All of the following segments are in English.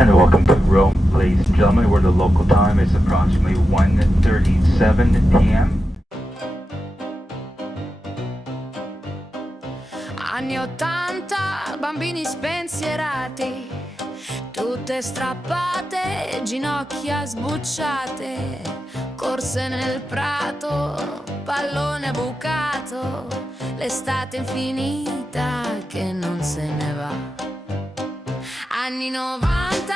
And welcome to Rome, ladies and gentlemen, where the local time is approximately 1:37 p.m. Anni 80, bambini spensierati, tutte strappate, ginocchia sbucciate, corse nel prato, pallone bucato, l'estate infinita che non se ne va. Anni 90,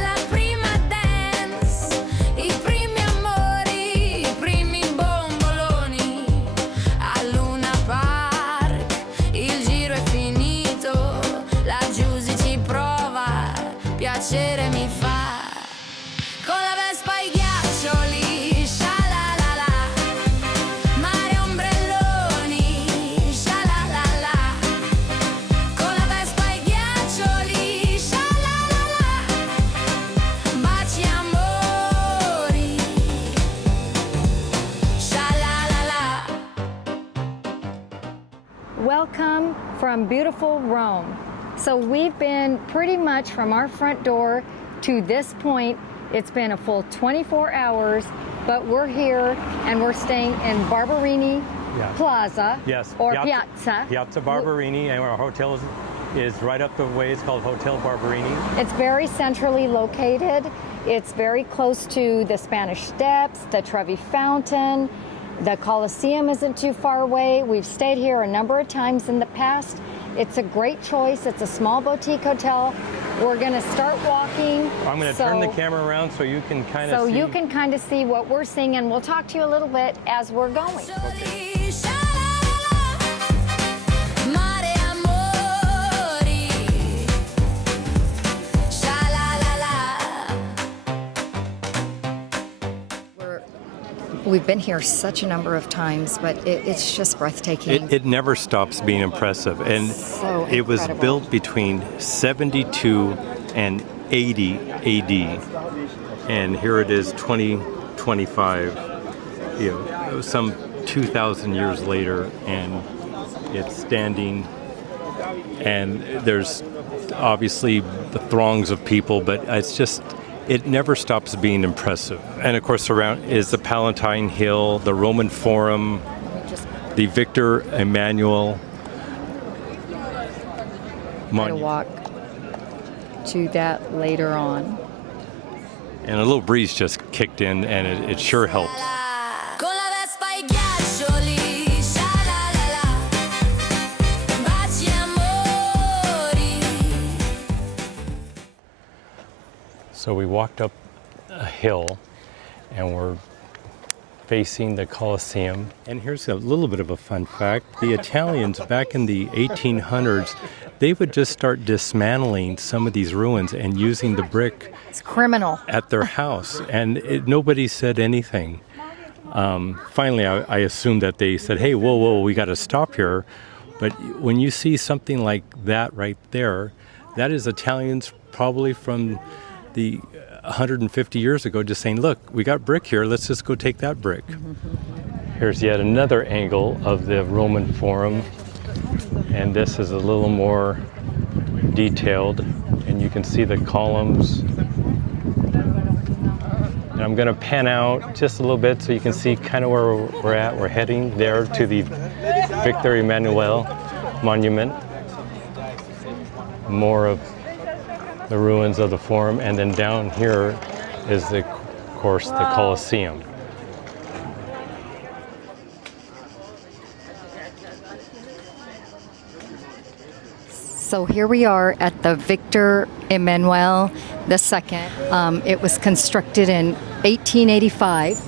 la prima dance, i primi amori, i primi bomboloni, a Luna Park, il giro è finito, la Giusy ci prova, piacere mi fa, con la Vespa ai ghiaccioli, sha-la-la-la, mare ombrelloni, sha-la-la-la, con la Vespa ai ghiaccioli, sha-la-la-la, baci amori, sha-la-la-la. Welcome from beautiful Rome. So we've been pretty much from our front door to this point. It's been a full 24 hours, but we're here and we're staying in Barberini Plaza, Yes. or Piazza. Piazza Barberini, and our hotel is right up the way. It's called Hotel Barberini. It's very centrally located. It's very close to the Spanish Steps, the Trevi Fountain. The Coliseum isn't too far away. We've stayed here a number of times in the past. It's a great choice. It's a small boutique hotel. We're going to start walking. I'm going to turn the camera around so you can kind of see. So you can kind of see what we're seeing, and we'll talk to you a little bit as we're going. Soli, sha-la-la-la, mare amori, sha-la-la-la. We've been here such a number of times, but it's just breathtaking. It never stops being impressive. And So it was incredible. built between 72 and 80 AD. And here it is 2025, some 2,000 years later, and it's standing. And there's obviously the throngs of people, but it never stops being impressive. And of course, around is the Palatine Hill, the Roman Forum, the Victor Emanuel We're going to monument. walk to that later on. And a little breeze just kicked in, and it sure helps. Con la Vespa ai ghiaccioli, sha-la-la-la, baci amori. So we walked up a hill, and we're facing the Coliseum. And here's a little bit of a fun fact. The Italians back in the 1800s, they would just start dismantling some of these ruins and using the brick It's criminal. at their house, and nobody said anything. Finally, I assumed that they said, hey, whoa, we got to stop here. But when you see something like that right there, that is Italians probably from the 150 years ago just saying, look, we got brick here, let's just go take that brick. Here's yet another angle of the Roman Forum, and this is a little more detailed, and you can see the columns. And I'm going to pan out just a little bit so you can see kind of where we're at. We're heading there to the Victor Emanuel monument. More of the ruins of the Forum, and then down here is, of course, the Coliseum. So here we are at the Victor Emanuel II. It was constructed in 1885.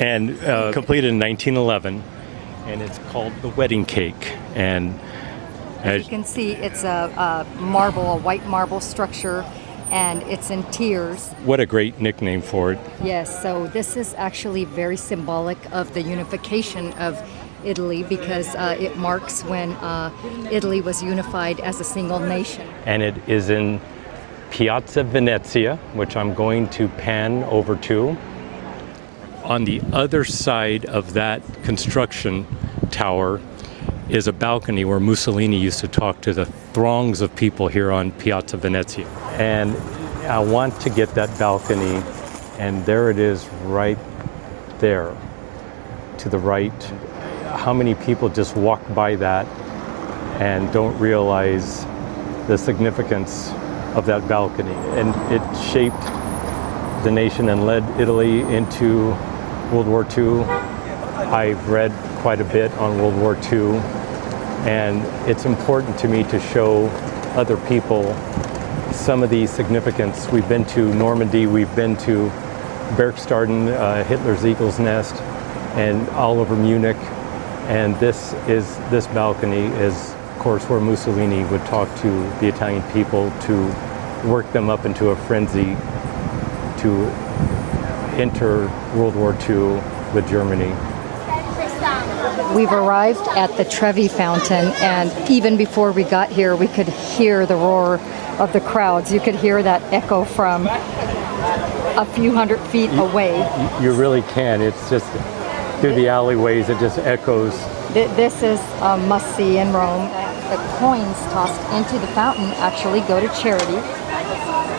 And completed in 1911, and it's called the Wedding Cake. And As you can see, it's a white marble structure, and it's in tiers. what a great nickname for it. Yes, so this is actually very symbolic of the unification of Italy, because it marks when Italy was unified as a single nation. And it is in Piazza Venezia, which I'm going to pan over to. On the other side of that construction tower is a balcony where Mussolini used to talk to the throngs of people here on Piazza Venezia. And I want to get that balcony, and there it is right there to the right. How many people just walk by that and don't realize the significance of that balcony? And it shaped the nation and led Italy into World War II. I've read quite a bit on World War II, and it's important to me to show other people some of the significance. We've been to Normandy, we've been to Berchtesgaden, Hitler's Eagle's Nest, and all over Munich. And this balcony is, of course, where Mussolini would talk to the Italian people to work them up into a frenzy to enter World War II with Germany. We've arrived at the Trevi Fountain, and even before we got here, we could hear the roar of the crowds. You could hear that echo from a few hundred feet away. You really can. It's just through the alleyways, it just echoes. This is a must-see in Rome. The coins tossed into the fountain actually go to charity.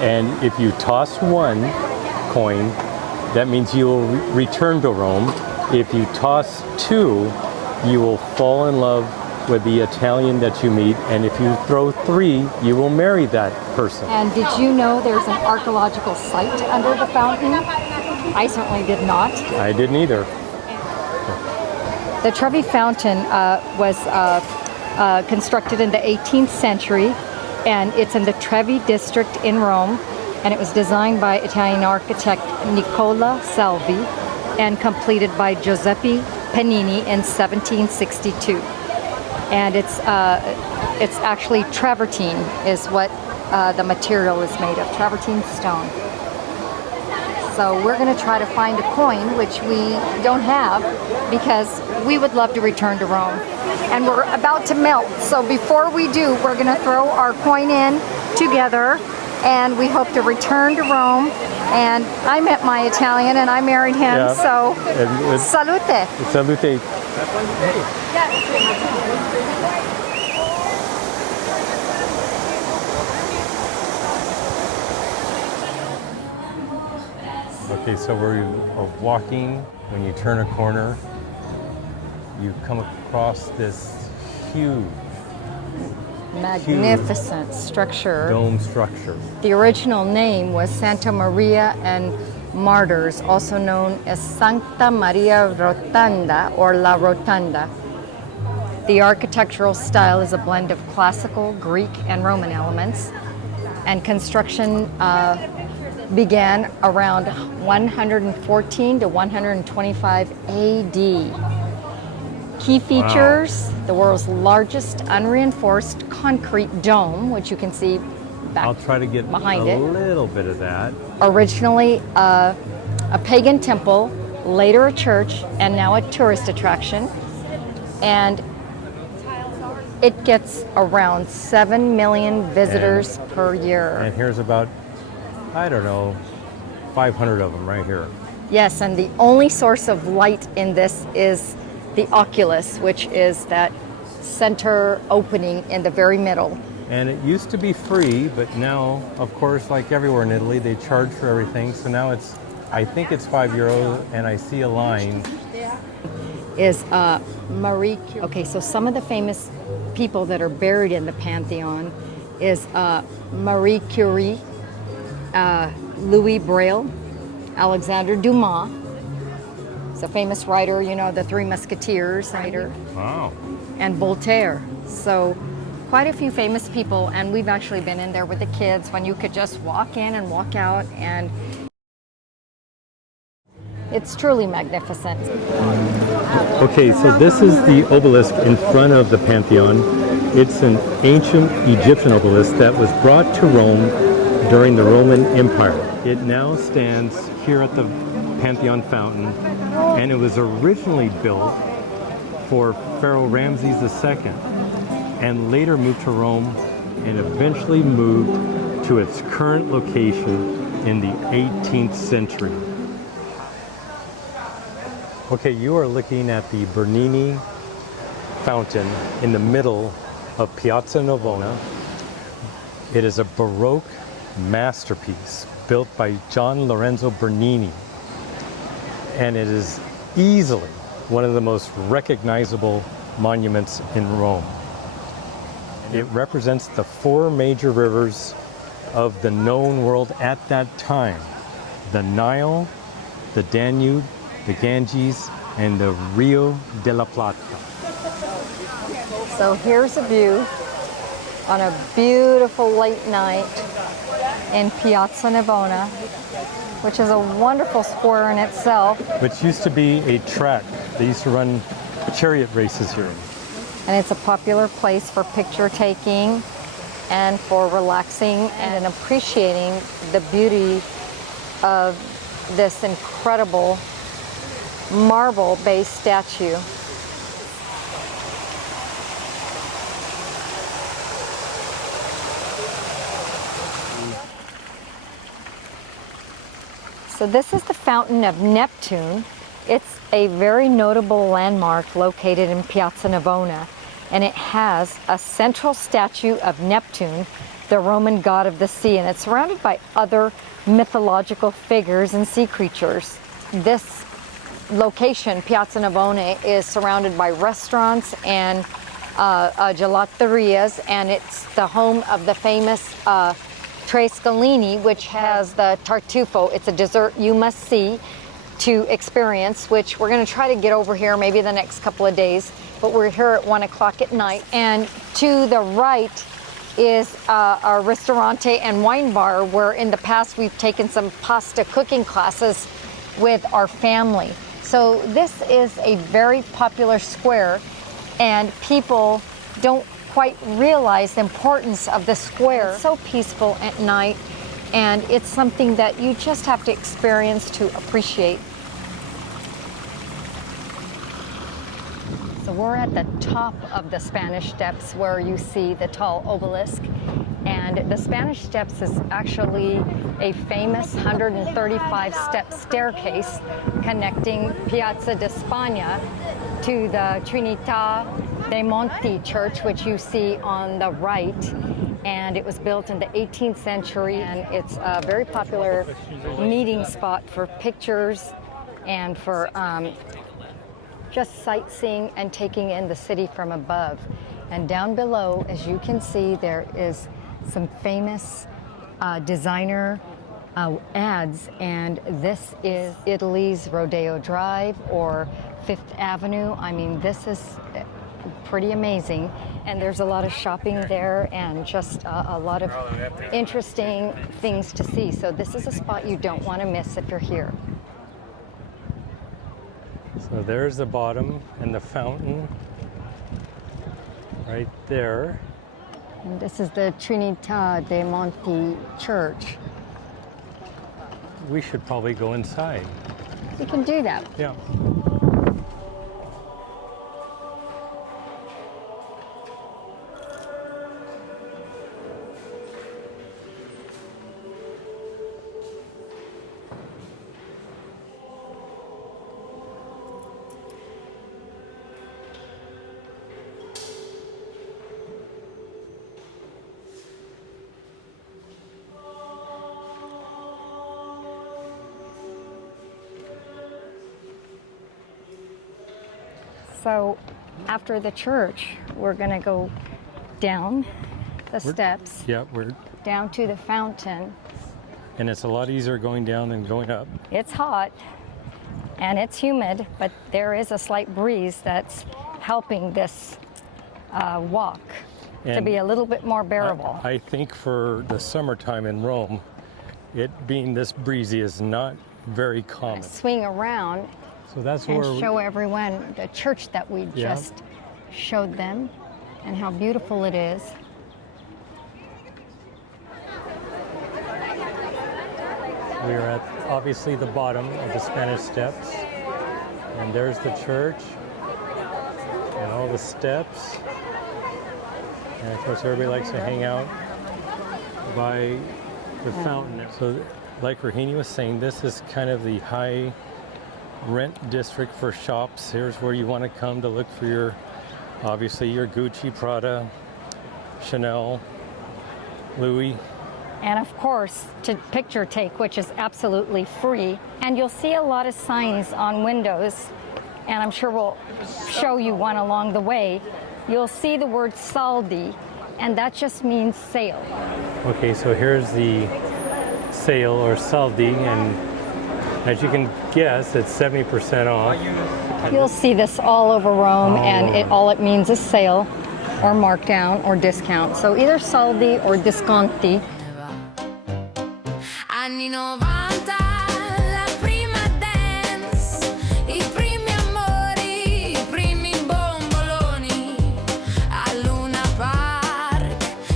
And if you toss one coin, that means you will return to Rome. If you toss two, you will fall in love with the Italian that you meet. And if you throw three, you will marry that person. And did you know there's an archaeological site under the fountain? I certainly did not. I didn't either. The Trevi Fountain was constructed in the 18th century, and it's in the Trevi district in Rome, and it was designed by Italian architect Nicola Salvi and completed by Giuseppe Panini in 1762. And it's actually travertine is what the material is made of, travertine stone. So we're going to try to find a coin, which we don't have, because we would love to return to Rome. And we're about to melt, so before we do, we're going to throw our coin in together, and we hope to return to Rome. And I met my Italian, and I married him, Yeah. so salute. Salute. Okay, so we're walking. When you turn a corner, you come across this huge Magnificent structure. dome structure. The original name was Santa Maria and Martyrs, also known as Sancta Maria Rotonda or La Rotonda. The architectural style is a blend of classical, Greek, and Roman elements, and construction began around 114 to 125 AD. Key features, the world's largest unreinforced concrete dome, which you can see back I'll try to get behind a it. little bit of that. Originally a pagan temple, later a church, and now a tourist attraction. And it gets around 7 million visitors per year. And here's about, I don't know, 500 of them right here. Yes, and the only source of light in this is the oculus, which is that center opening in the very middle. And it used to be free, but now, of course, like everywhere in Italy, they charge for everything. So now it's, I think it's €5, and I see a line. Is Marie Curie. Okay, so some of the famous people that are buried in the Pantheon is Marie Curie, Louis Braille, Alexandre Dumas. He's a famous writer, you know, the Three Musketeers writer. Wow. And Voltaire. So quite a few famous people, and we've actually been in there with the kids when you could just walk in and walk out, and it's truly magnificent. Okay, so this is the obelisk in front of the Pantheon. It's an ancient Egyptian obelisk that was brought to Rome during the Roman Empire. It now stands here at the Pantheon fountain, and it was originally built for Pharaoh Ramses II, and later moved to Rome, and eventually moved to its current location in the 18th century. Okay, you are looking at the Bernini fountain in the middle of Piazza Navona. It is a Baroque masterpiece built by John Lorenzo Bernini. And it is easily one of the most recognizable monuments in Rome. It represents the four major rivers of the known world at that time: the Nile, the Danube, the Ganges, and the Rio de la Plata. So here's a view on a beautiful late night in Piazza Navona, which is a wonderful square in itself. Which used to be a track. They used to run chariot races here. And it's a popular place for picture taking and for relaxing and appreciating the beauty of this incredible marble-based statue. So this is the Fountain of Neptune. It's a very notable landmark located in Piazza Navona, and it has a central statue of Neptune, the Roman god of the sea, and it's surrounded by other mythological figures and sea creatures. This location, Piazza Navona, is surrounded by restaurants and gelaterias, and it's the home of the famous Tre Scalini, which has the tartufo. It's a dessert you must see to experience, which we're going to try to get over here maybe the next couple of days, but we're here at 1 o'clock at night. And to the right is our ristorante and wine bar, where in the past we've taken some pasta cooking classes with our family. So this is a very popular square, and people don't quite realize the importance of the square. It's so peaceful at night, and it's something that you just have to experience to appreciate. So we're at the top of the Spanish Steps, where you see the tall obelisk. And the Spanish Steps is actually a famous 135-step staircase connecting Piazza di Spagna to the Trinità dei Monti church, which you see on the right. And it was built in the 18th century, and it's a very popular meeting spot for pictures and for just sightseeing and taking in the city from above. And down below, as you can see, there is some famous designer ads, and this is Italy's Rodeo Drive or Fifth Avenue. I mean, this is pretty amazing, and there's a lot of shopping there and just a lot of interesting things to see. So this is a spot you don't want to miss if you're here. So there's the bottom and the fountain right there. And this is the Trinità dei Monti church. We should probably go inside. You can do that. Yeah. So after the church, we're going to go down the steps, Yeah, we're, down to the fountain. and it's a lot easier going down than going up. It's hot and it's humid, but there is a slight breeze that's helping this walk to And be a little bit more bearable. I think for the summertime in Rome, it being this breezy is not very common. Swing around So that's and where show everyone the church that we Yeah. just showed them and how beautiful it is. we are at obviously the bottom of the Spanish Steps, and there's the church and all the steps, and of course everybody likes to hang out by the fountain. So like Rahini was saying, this is kind of the high rent district for shops. Here's where you want to come to look for your, obviously your Gucci, Prada, Chanel, Louis, and of course to picture take, which is absolutely free. And you'll see a lot of signs on windows, and I'm sure we'll show you one along the way. You'll see the word saldi, and that just means sale. Okay, so here's the sale or saldi, and as you can guess, it's 70% off. You'll see this all over Rome, and all it means is sale or markdown or discount. So either saldi or disconti. Anni 90, la prima dance, i primi amori, i primi bomboloni, a Luna Park,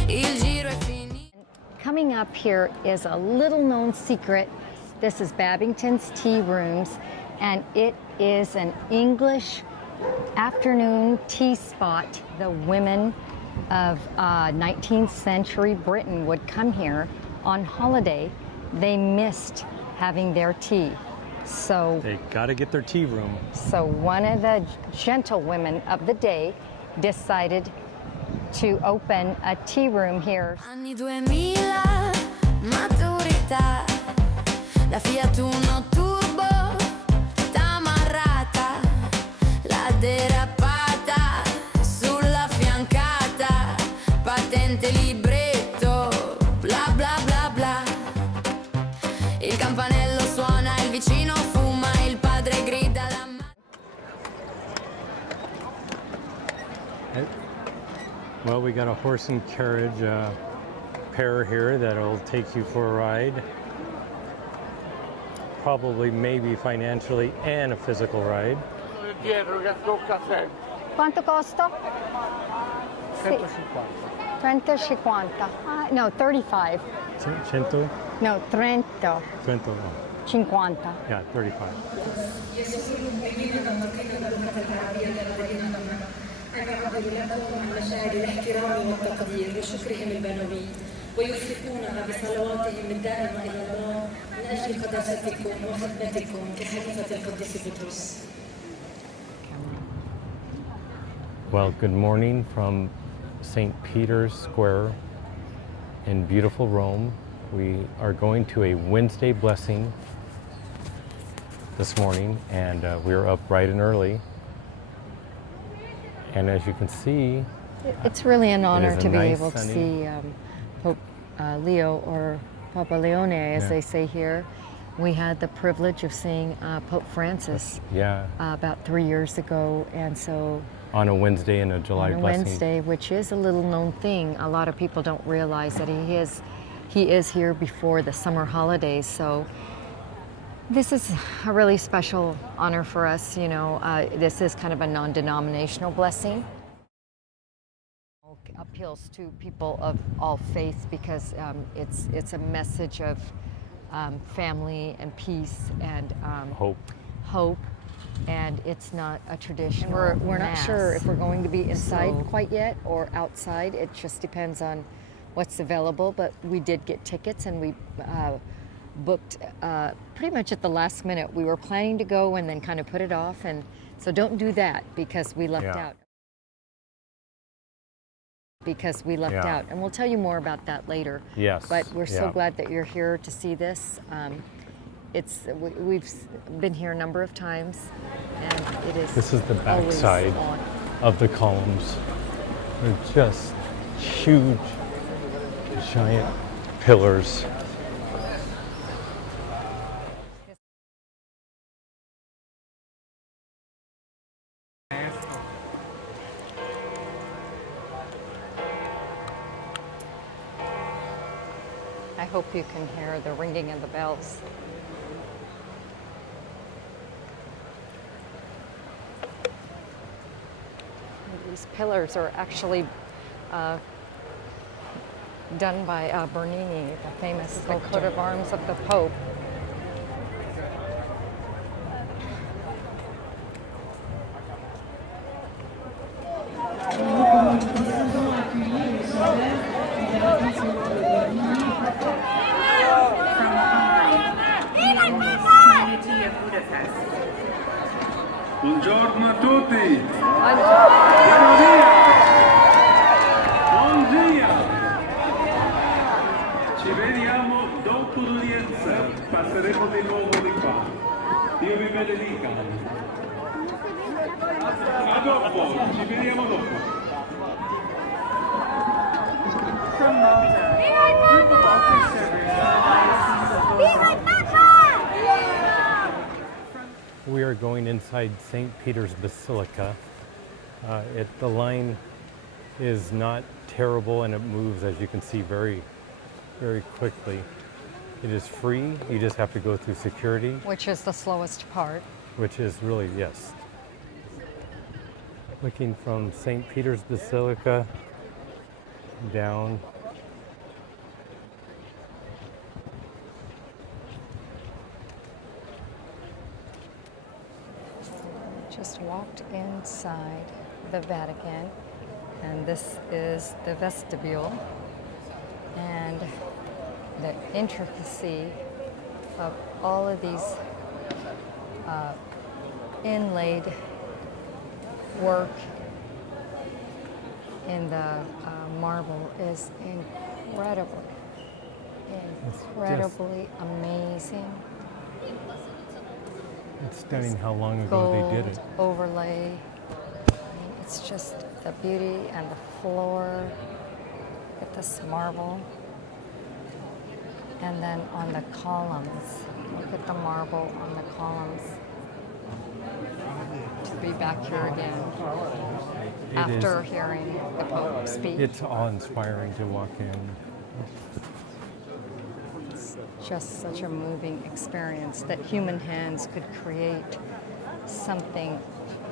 il giro è finito. Coming up here is a little known secret. This is Babington's Tea Rooms, and it is an English afternoon tea spot. The women of 19th century Britain would come here on holiday. They missed having their tea. So They gotta get their tea room. So one of the gentlewomen of the day decided to open a tea room here. Anni 2000, maturità, la Fiat Uno Turbo, tamarrata, la derapata, sulla fiancata, patente libretto, bla bla bla bla. Il campanello suona, il vicino fuma, il padre grida la Well, we got a horse and carriage pair here that'll take you for a ride. Probably, maybe financially and a physical ride. Quanto costa? 150. 150. No, 35. 100? No, 30. 20. 50. Yeah, 35. مشاعر الاحترام والتقدير وشكرهم البنوي ويوثقونها بصلواتهم الدائمة إلى الله من أجل قداستكم وخدمتكم كخليفة القديس بطرس. Well, good morning from St. Peter's Square in beautiful Rome. We are going to a Wednesday blessing this morning, and we're up bright and early. And as you can see, It's really an honor is a to be nice able to sunny- see Pope Leo, or Papa Leone, as Yeah. they say here. We had the privilege of seeing Pope Francis yeah, about 3 years ago, and so on a Wednesday and a July on a blessing. Wednesday, which is a little known thing. A lot of people don't realize that he is here before the summer holidays. So this is a really special honor for us. You know, this is kind of a non-denominational blessing. Appeals to people of all faiths because it's a message of family and peace and hope. And it's not a tradition. We're not sure if we're going to be inside quite yet or outside. It just depends on what's available. But we did get tickets, and we booked pretty much at the last minute. We were planning to go and then kind of put it off, and so don't do that because we left Yeah. out. Out, and we'll tell you more about that later. Yes. But we're so yeah. glad that you're here to see this. We've been here a number of times, and it is. This is the back always side on. of the columns. They're just huge, giant pillars. I hope you can hear the ringing of the bells. These pillars are actually done by Bernini, the famous coat of arms of the Pope. Buongiorno a tutti! Buon dia! Ci vedi Eccellenza, passeremo di nuovo di qua. Dio vi benedica. A dopo, ci vediamo dopo. From Malta, a group of altar servers of the Diocese of We are going inside St. Peter's Basilica. The line is not terrible and it moves, as you can see, very, very quickly. It is free. You just have to go through security, Which is the slowest part. which is really, yes. Looking from St. Peter's Basilica down. Just walked inside the Vatican, and this is the vestibule, and the intricacy of all of these inlaid work in the marble is incredibly amazing. It's stunning how long ago they did it. Gold overlay. I mean, it's just the beauty and the floor. At this marble. And then on the columns. Look at the marble on the columns. To be back here again after hearing the Pope speak. It's awe-inspiring to walk in. Just such a moving experience that human hands could create something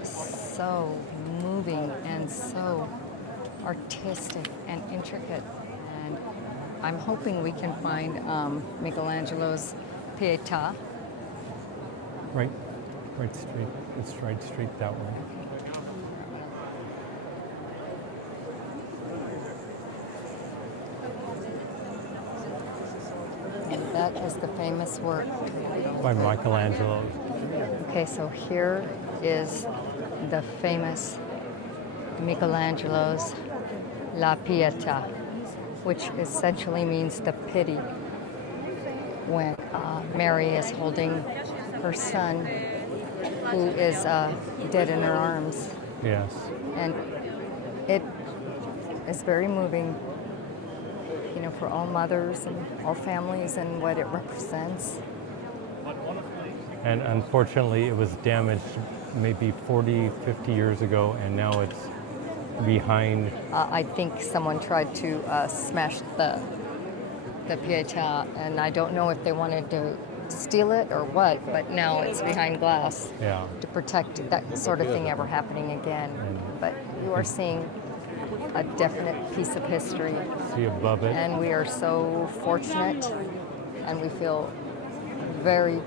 so moving and so artistic and intricate. And I'm hoping we can find Michelangelo's Pietà. Right straight. It's right straight that way. And that is the famous work. By Michelangelo. Okay, so here is the famous Michelangelo's La Pietà, which essentially means the pity, when Mary is holding her son who is dead in her arms. Yes. And it is very moving, you know, for all mothers and all families and what it represents. And unfortunately, it was damaged maybe 40, 50 years ago, and now it's behind. I think someone tried to smash the Pietà, and I don't know if they wanted to steal it or what, but now it's behind glass Yeah. to protect that sort of thing ever happening again. But you are seeing a definite piece of history, See above it. and we are so fortunate, and we feel very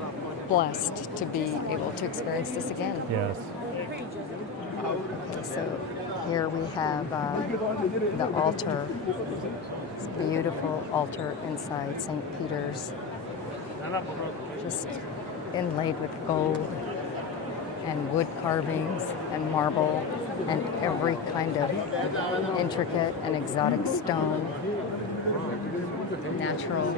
blessed to be able to experience this again. Yes. Okay, so here we have the altar. It's a beautiful altar inside St. Peter's, just inlaid with gold and wood carvings and marble and every kind of intricate and exotic stone, natural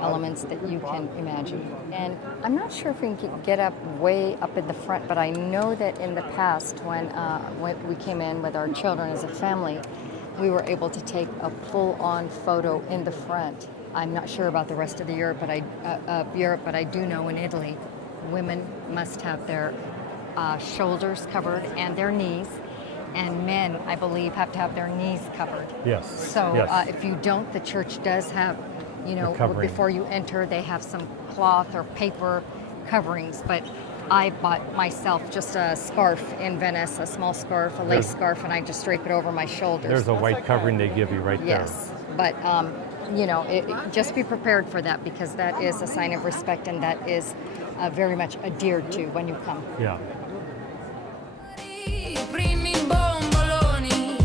elements that you can imagine. And I'm not sure if we can get up way up in the front, but I know that in the past when we came in with our children as a family, we were able to take a full-on photo in the front. I'm not sure about the rest of Europe, but I do know in Italy, women must have their shoulders covered and their knees, and men, I believe, have to have their knees covered. Yes. So Yes. if you don't, the church does have, you know, covering. before you enter, they have some cloth or paper coverings, but I bought myself just a scarf in Venice, a small scarf, a lace scarf, and I just drape it over my shoulders. There's a white covering they give you right Yes, but you know, just be prepared for that, because that is a sign of respect, and that is very much adhered to when you come. there. Yeah. I primi bomboloni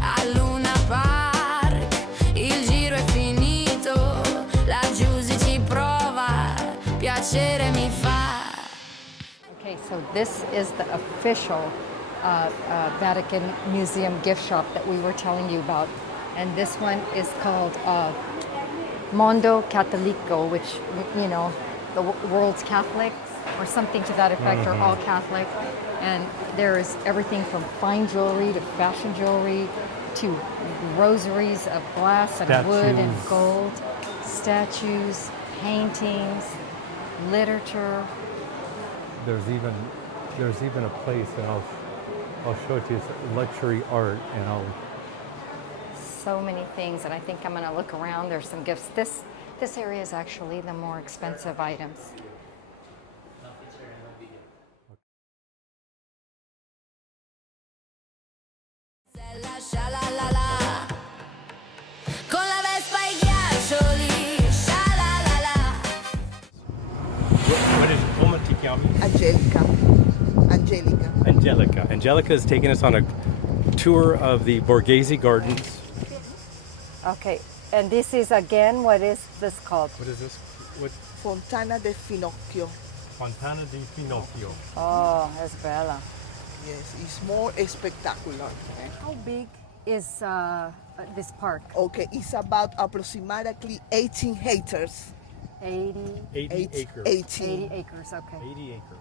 a Luna Park, il giro è finito, laggiù si ci prova, piacere mi fa. Okay, so this is the official Vatican Museum gift shop that we were telling you about. And this one is called Mondo Cattolico, which, you know, the world's Catholics, or something to that effect, or all Catholic. And there is everything from fine jewelry to fashion jewelry to rosaries of glass and wood and Statues. gold, statues, paintings, literature. There's even a place, and I'll show it to you. It's luxury art, and So many things, and I think I'm going to look around. There's some gifts. This area is actually the more expensive items. Sha-la-la-la. Con la Vespa e i ghiaccioli, sha-la-la-la. what is Como ti chiami? Angelica. Angelica is taking us on a tour of the Borghese Gardens. Okay, and this is again, what is this called? What is this? What? Fontana del Finocchio. Fontana di Finocchio. Oh, it's bella. Yes, it's more spectacular. How big is this park? Okay, it's about approximately 18 hectares. 80 acres. 18. acres, okay. 80 acres.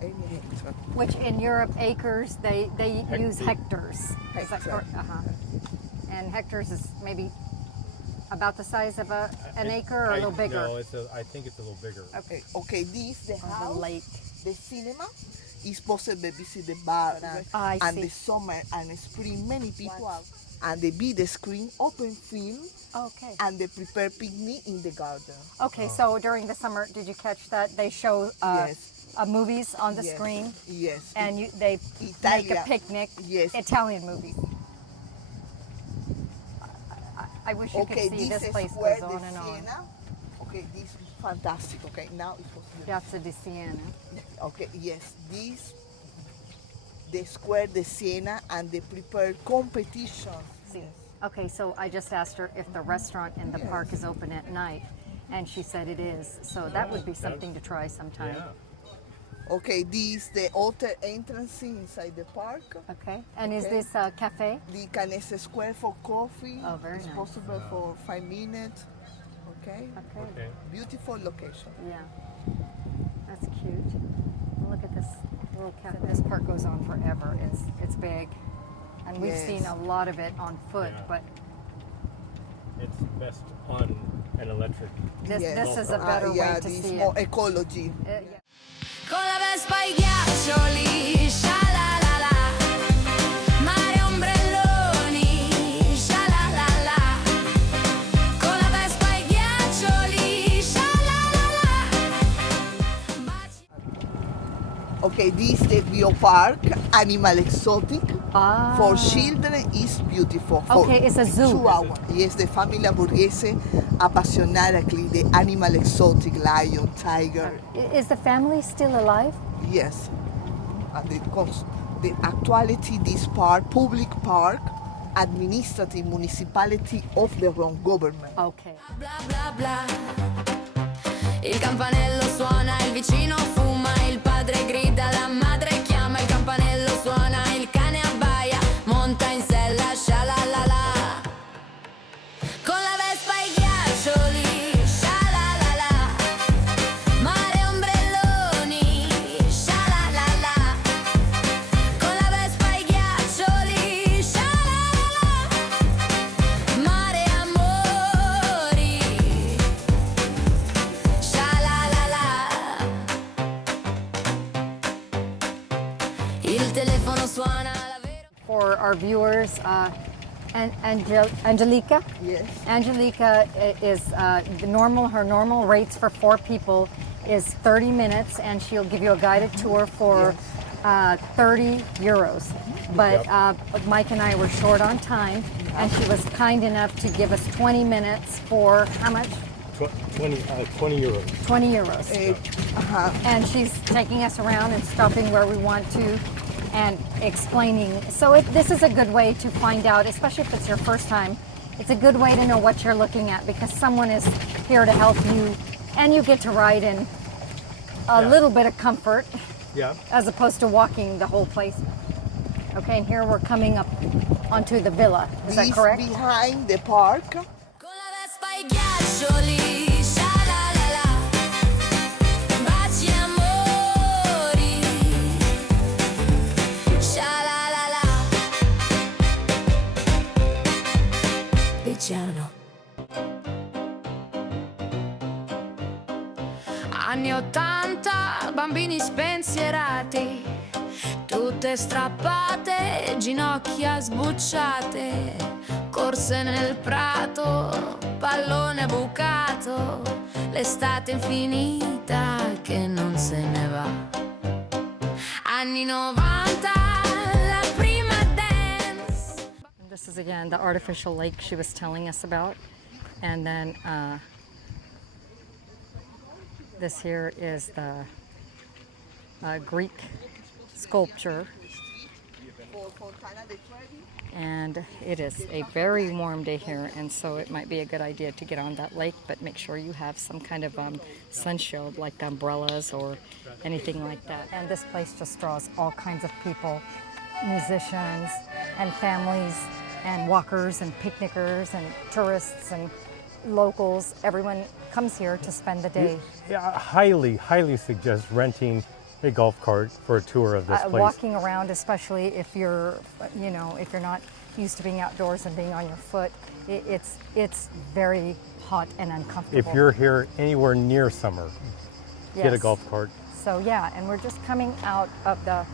80 hectares. Which in Europe, acres, they use Hectare. hectares. Is that Hectare. correct? And hectares is maybe about the size of an acre or a little bigger? No, I think it's a little bigger. Okay, this the Or house, the lake. the cinema is possible visit the bar I and see. the summer and spring. Many people and the big screen, open film, Okay. and they prepare picnic in the garden. Okay, so during the summer, did you catch that? They show Yes. movies on the Yes. screen, Yes. and they make a Italia. picnic. Yes. Italian movies. I wish you Okay, could see this place square goes de on and on. Siena. Okay, this is fantastic. Okay, now it's possible. Piazza di Siena. Okay, yes, this the square de Siena, and they prepare competitions. See. Okay, so I just asked her if the restaurant in the park is open at night, and she said it is. So that would be something to try sometime. Yeah. Okay, this the outer entrance inside the park. Okay, and is Okay. this a cafe? The Canessa Square for coffee. Oh, very it's nice. possible for 5 minutes. Okay, Okay. Okay. beautiful location. Yeah, that's cute. Look at this little cafe. This park goes on forever. It's big, and we've Yes. seen a lot of it on foot. Yeah. But It's best on an electric. this Yes. is a better yeah, way to this see more it. ecology. Yeah. Con la Vespa e i ghiaccioli, sha-la-la-la. Mare e ombrelloni, sha-la-la-la. Con la Vespa e i ghiaccioli, sha-la-la-la. Baci- Okay, this the biopark, animal exotic. Ah. For children is beautiful. For Okay, it's a zoo. 2 hours. Yes, the famiglia Borghese appassionately the animal exotic, lion, tiger. Is the family still alive? Yes. And the actuality this park, public park, administrative municipality of the Rome government. Okay. Bla bla bla. Il campanello suona, il vicino fuma, il padre grida, la madre chiama, il campanello suona, il cane abbaia, monta in sella, sha-la-la-la. Con la Vespa e i ghiaccioli, sha-la-la-la. Mare e ombrelloni, sha-la-la-la. Con la Vespa e i ghiaccioli, sha-la-la-la. Mare e amori, sha-la-la-la. Il telefono suona, la vera... For our viewers, Angelica. Yes. Angelica is her normal rates for 4 people is 30 minutes, and she'll give you a guided tour for 30 euros. But Mike and I were short on time, and she was kind enough to give us 20 minutes for how much? 20 euros. 20 euros. And she's taking us around and stopping where we want to and explaining. So this is a good way to find out, especially if it's your first time, it's a good way to know what you're looking at because someone is here to help you and you get to ride in a little bit of comfort Yeah. as opposed to walking the whole place. Okay, and here we're coming up onto the villa. Is that This correct? behind the park. Con la Vespa e i ghiaccioli. goccioli, sha la la la, baci e amori, sha la la la, Picciano. Anni 80, bambini spensierati, tutte strappate, ginocchia sbucciate, corse nel prato, pallone bucato, l'estate infinita che non se ne va. Anni 90, la prima dance. This is again the artificial lake she was telling us about. And then this here is the Greek sculpture. And it is a very warm day here, and so it might be a good idea to get on that lake, but make sure you have some kind of sun shield like umbrellas or anything like that. And this place just draws all kinds of people, musicians and families and walkers and picnickers and tourists and locals. Everyone comes here to spend the day. Yeah, highly suggest renting a golf cart for a tour of this place. Walking around, especially if you're, if you're not used to being outdoors and being on your foot, it's very hot and uncomfortable. If you're here anywhere near summer, get a Yes. golf cart. So yeah, and we're just coming out of the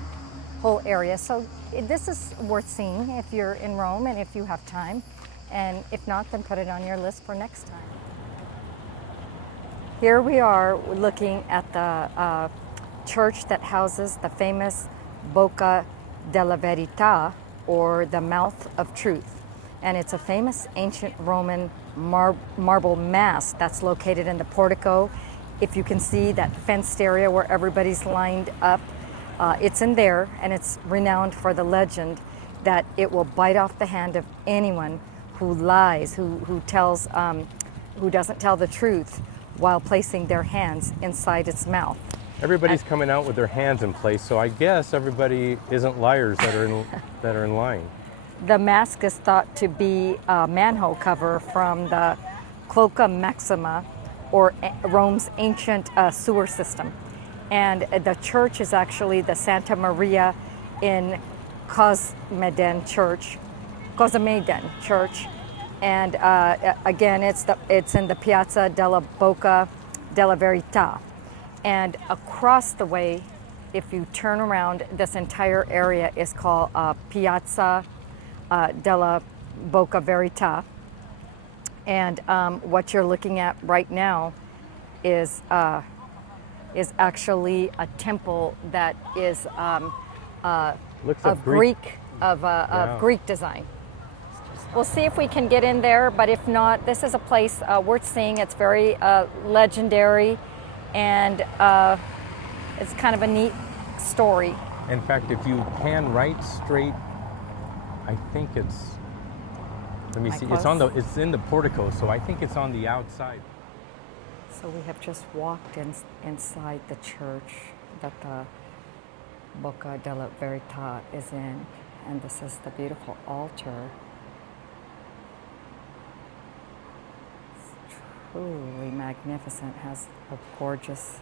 whole area. So this is worth seeing if you're in Rome and if you have time. And if not, then put it on your list for next time. Here we are looking at the church that houses the famous Bocca della Verità, or the Mouth of Truth. And it's a famous ancient Roman marble mass that's located in the portico. If you can see that fenced area where everybody's lined up, it's in there, and it's renowned for the legend that it will bite off the hand of anyone who lies, who doesn't tell the truth while placing their hands inside its mouth. Everybody's coming out with their hands in place, so I guess everybody isn't liars that are in line. The mask is thought to be a manhole cover from the Cloaca Maxima, or Rome's ancient sewer system. And the church is actually the Santa Maria in Cosmeden Church, and again, it's in the Piazza della Bocca della Verità. And across the way, if you turn around, this entire area is called Piazza della Bocca Verità. And what you're looking at right now is actually a temple that is Looks of Greek design. We'll see if we can get in there, but if not, this is a place worth seeing. It's very legendary, and it's kind of a neat story. In fact, if you pan right straight, I think it's, let me see, it's in the portico, so I think it's on the outside. So we have just walked inside the church that the Bocca della Verità is in, and this is the beautiful altar. It's truly magnificent. Has a gorgeous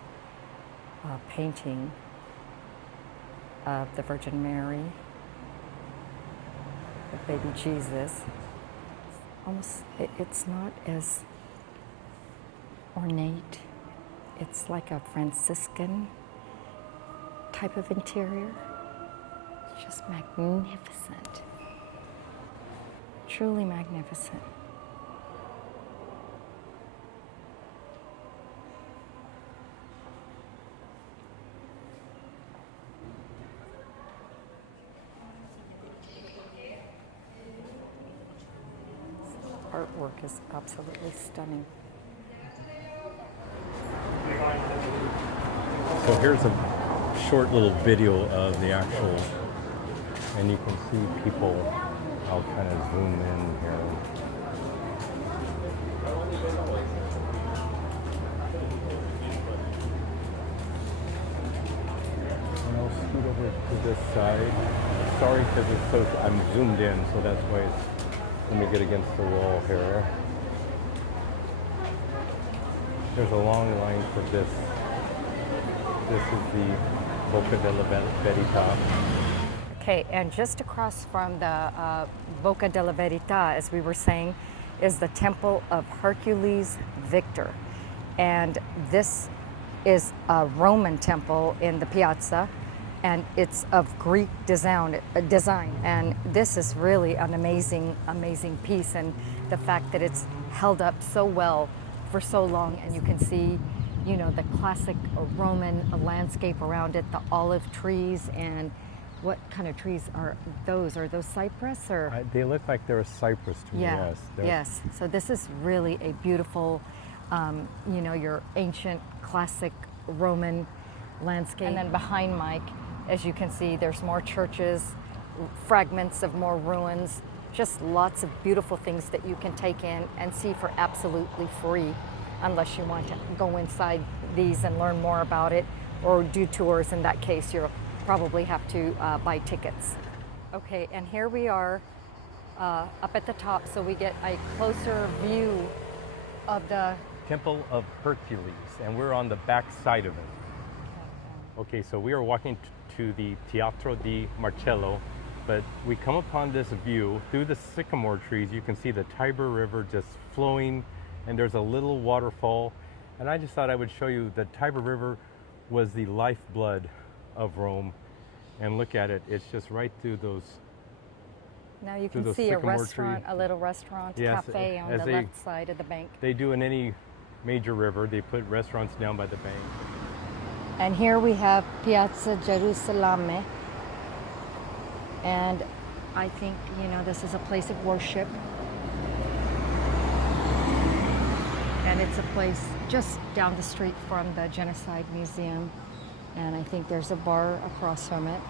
painting of the Virgin Mary, the baby Jesus. It's not as ornate. It's like a Franciscan type of interior. It's just magnificent. Truly magnificent. Artwork is absolutely stunning. So here's a short little video of the actual, and you can see people. I'll kind of zoom in here. And I'll scoot over to this side. Sorry, because I'm zoomed in, so that's why it's, let me get against the wall here. There's a long line for this. This is the Bocca della Verità. Okay, and just across from the Bocca della Verità, as we were saying, is the Temple of Hercules Victor. And this is a Roman temple in the piazza, and it's of Greek design. And this is really an amazing piece, and the fact that it's held up so well for so long, and you can see, you know, the classic Roman landscape around it, the olive trees, and what kind of trees are those? Are those cypress or? They look like they're a cypress to me, Yeah, yes. yes. So this is really a beautiful, you know, your ancient, classic Roman landscape. And then behind Mike, as you can see, there's more churches, fragments of more ruins, just lots of beautiful things that you can take in and see for absolutely free, unless you want to go inside these and learn more about it or do tours. In that case, you'll probably have to buy tickets. Okay, and here we are up at the top, so we get a closer view of the Temple of Hercules, and we're on the back side of it. Okay, so we are walking to the Teatro di Marcello, but we come upon this view through the sycamore trees. You can see the Tiber River just flowing, and there's a little waterfall. And I just thought I would show you the Tiber River was the lifeblood of Rome. And look at it, it's just right through those. Now you through can those see a sycamore restaurant, trees. a little restaurant, Yes, cafe on as the they- left side of the bank. They do in any major river, they put restaurants down by the bank. And here we have Piazza Gerusalemme. And I think, you know, this is a place of worship. And it's a place just down the street from the Genocide Museum. And I think there's a bar across from it.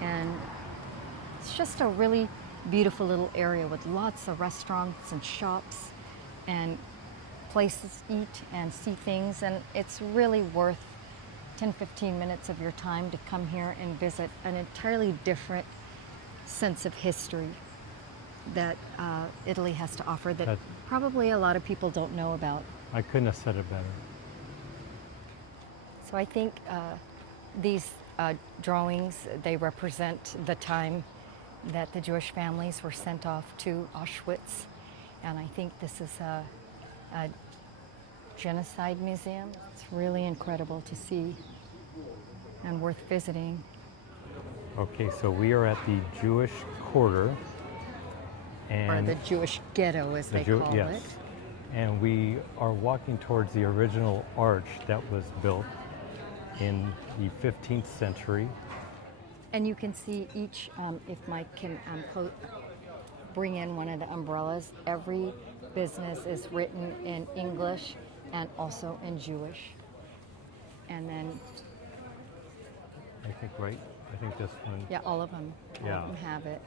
And it's just a really beautiful little area with lots of restaurants and shops and places to eat and see things. And it's really worth 10-15 minutes of your time to come here and visit an entirely different sense of history that Italy has to offer that probably a lot of people don't know about. I couldn't have said it better. So I think these drawings, they represent the time that the Jewish families were sent off to Auschwitz. And I think this is a genocide museum. It's really incredible to see and worth visiting. Okay, so we are at the Jewish Quarter. Or And the Jewish ghetto, as they call yes. it. And we are walking towards the original arch that was built in the 15th century. And you can see each, if Mike can bring in one of the umbrellas, every business is written in English and also in Jewish. And then, I think, right? I think this one. yeah, all of them Yeah. have it.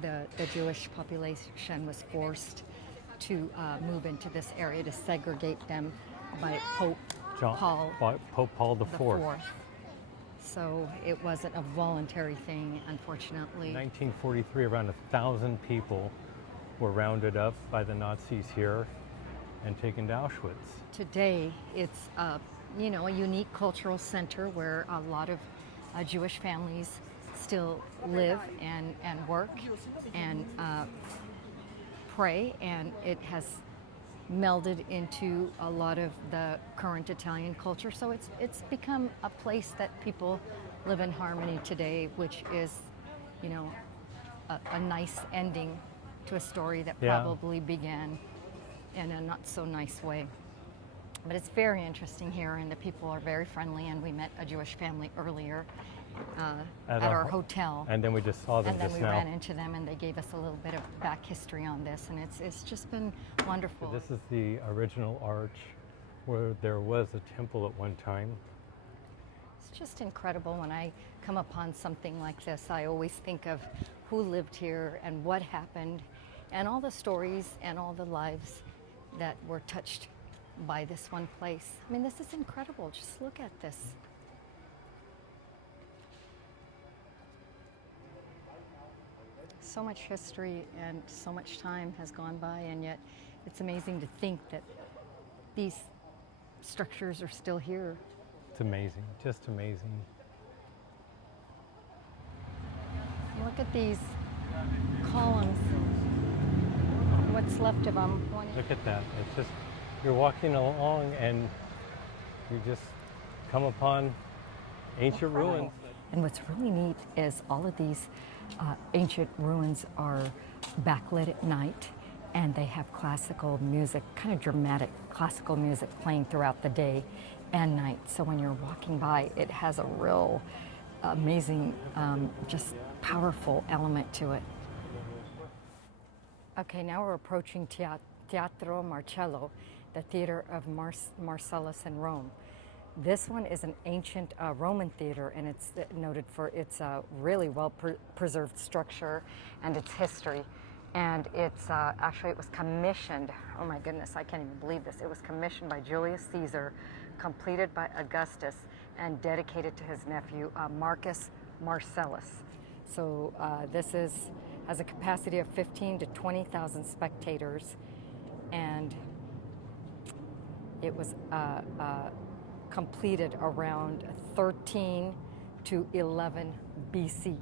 The Jewish population was forced to move into this area to segregate them by Pope Pope Paul IV. So it wasn't a voluntary thing, unfortunately. In 1943, around 1,000 people were rounded up by the Nazis here and taken to Auschwitz. Today, it's you know, a unique cultural center where a lot of Jewish families still live and work and pray, and it has melded into a lot of the current Italian culture. So it's become a place that people live in harmony today, which is, you know, a nice ending to a story that probably began in a not so nice way. But it's very interesting here, and the people are very friendly, and we met a Jewish family earlier at our hotel. And then we just saw them and then just we now. ran into them, and they gave us a little bit of back history on this, and it's just been wonderful. This is the original arch where there was a temple at one time. It's just incredible when I come upon something like this. I always think of who lived here and what happened, and all the stories and all the lives that were touched by this one place. I mean, this is incredible. Just look at this. So much history and so much time has gone by, and yet it's amazing to think that these structures are still here. It's amazing, just amazing. Look at these columns. What's left of them. Look at that. It's just, you're walking along and you just come upon ancient ruins. And what's really neat is all of these ancient ruins are backlit at night, and they have classical music, kind of dramatic classical music playing throughout the day and night. So when you're walking by, it has a real amazing, just powerful element to it. Okay, now we're approaching Teatro Marcello, the theater of Marcellus in Rome. This one is an ancient Roman theater, and it's noted for its really well preserved structure and its history. And it's actually, it was commissioned, oh my goodness, I can't even believe this. It was commissioned by Julius Caesar, completed by Augustus, and dedicated to his nephew, Marcus Marcellus. So this has a capacity of 15 to 20,000 spectators, and it was completed around 13 to 11 BC.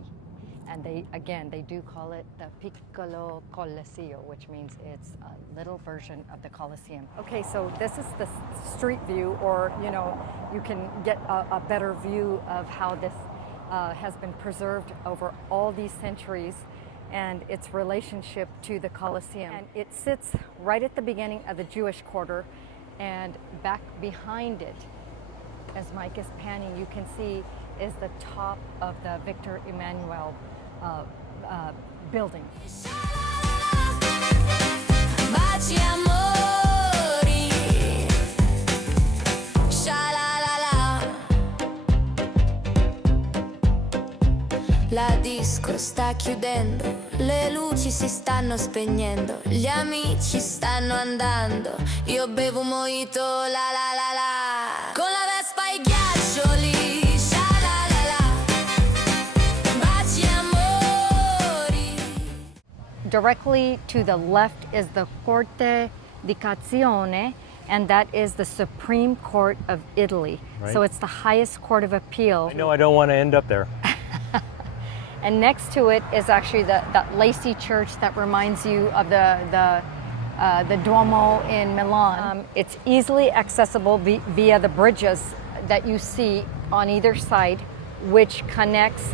And they do call it the Piccolo Coliseum, which means it's a little version of the Coliseum. Okay, so this is the street view, or you can get a better view of how this has been preserved over all these centuries and its relationship to the Coliseum. And it sits right at the beginning of the Jewish quarter, and back behind it, as Mike is panning, you can see is the top of the Victor Emanuel building. Baci amori, sha-la-la-la. La disco sta chiudendo, le luci si stanno spegnendo, gli amici stanno andando, io bevo un mojito, la la la la, con la Vespa e i ghiaccioli, sha-la-la-la. Baci amori. Directly to the left is the Corte di Cassazione, and that is the Supreme Court of Italy. Right. So it's the highest court of appeal. I know I don't want to end up there. And next to it is actually that Lacy church that reminds you of the Duomo in Milan. It's easily accessible via the bridges that you see on either side, which connects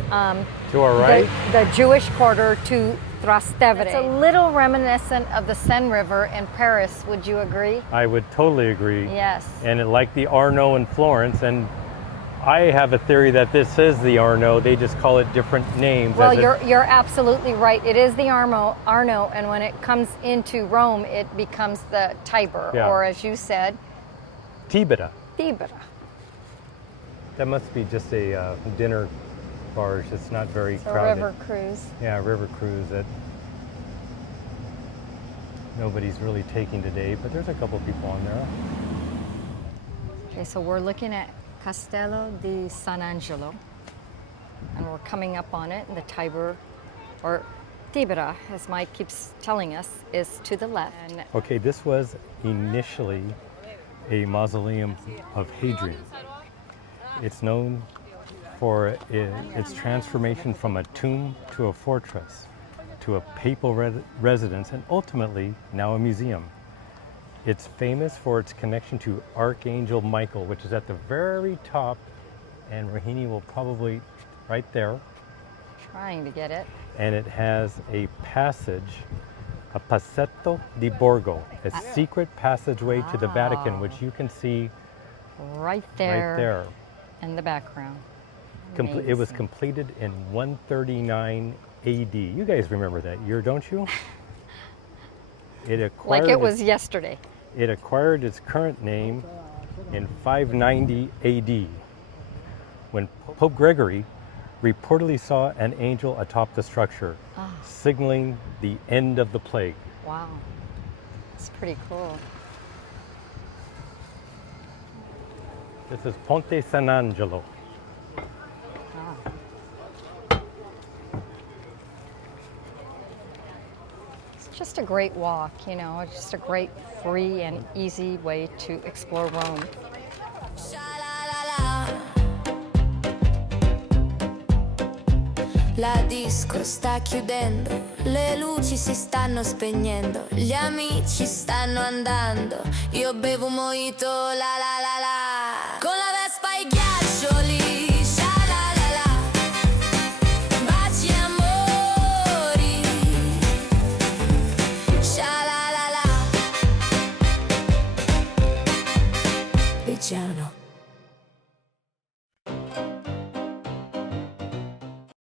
To our right? the Jewish quarter to Trastevere. It's a little reminiscent of the Seine River in Paris. Would you agree? I would totally agree. Yes. And like the Arno in Florence, and I have a theory that this is the Arno. They just call it different names. Well, you're absolutely right. It is the Arno, and when it comes into Rome, it becomes the Tiber, Yeah. or as you said, Tiber. Tiber. That must be just a dinner barge. It's not very It's a crowded. river cruise. Yeah, river cruise that nobody's really taking today, but there's a couple people on there. Okay, so we're looking at Castel Sant'Angelo, and we're coming up on it, and the Tiber, or Tiber, as Mike keeps telling us, is to the left. And Okay, this was initially a mausoleum of Hadrian. It's known for its transformation from a tomb to a fortress, to a papal residence, and ultimately now a museum. It's famous for its connection to Archangel Michael, which is at the very top, and Rahini will probably right there. trying to get it. And it has a passage, a Passetto di Borgo, a secret passageway to the Vatican, which you can see Right there. right there. In the background. It was Amazing. completed in 139 AD. You guys remember that year, don't you? It acquired Like it was yesterday. It acquired its current name in 590 AD, when Pope Gregory reportedly saw an angel atop the structure, signaling the end of the plague. Wow. It's pretty cool. This is Ponte Sant'Angelo. It's just a great walk, it's just a great free and easy way to explore Rome. La disco sta chiudendo, le luci si stanno spegnendo, gli amici stanno andando, io bevo un mojito, la la la la.